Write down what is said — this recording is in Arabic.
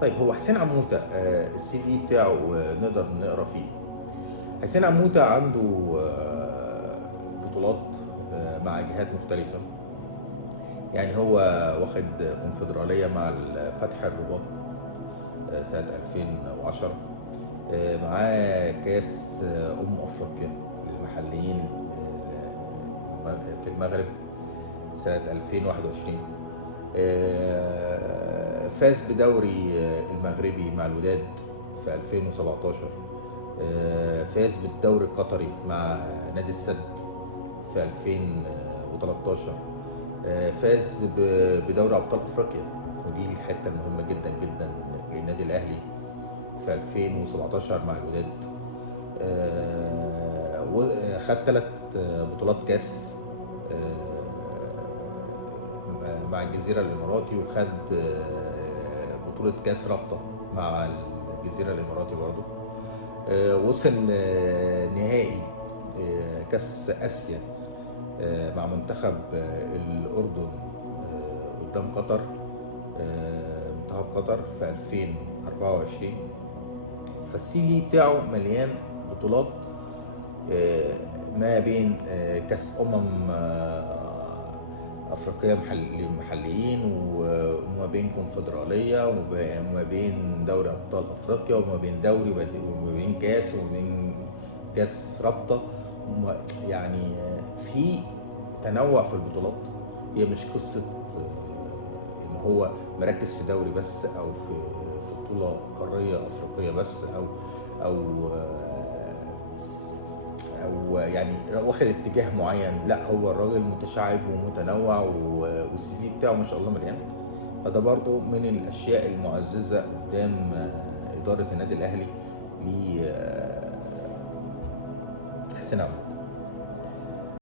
طيب هو حسين عموتة السي في بتاعه نقدر نقرا فيه. حسين عموتة عنده بطولات مع جهات مختلفة. يعني هو واخد كونفدرالية مع فتح الرباط سنة 2010. معاه كاس أفريقيا للمحليين في المغرب سنة 2021. فاز بدوري المغربي مع الوداد في 2017. فاز بالدوري القطري مع نادي السد في 2013. فاز بدوري ابطال افريقيا، ودي الحته المهمه جدا جدا للنادي الاهلي، في 2017 مع الوداد. وخد 3 بطولات كاس مع الجزيره الاماراتي، وخد بطوله كاس رابطه مع الجزيره الاماراتي برضه. وصل نهائي كاس اسيا مع منتخب الاردن قدام قطر، منتخب قطر في 2024. فالسي في بتاعه مليان بطولات ما بين كاس افريقيه للمحليين، وما بين كونفدراليه، وما بين دوري ابطال افريقيا، وما بين دوري، وما بين كاس، وما بين كاس رابطه. يعني في تنوع في البطولات. هي مش قصه ان هو مركز في دوري بس، او في بطوله قاريه افريقيه بس، او او يعني واخد اتجاه معين. لا، هو الراجل متشعب ومتنوع، والسي في بتاعه ما شاء الله مليان. فده برضو من الاشياء المعززه قدام اداره النادي الاهلي لحسين عبد.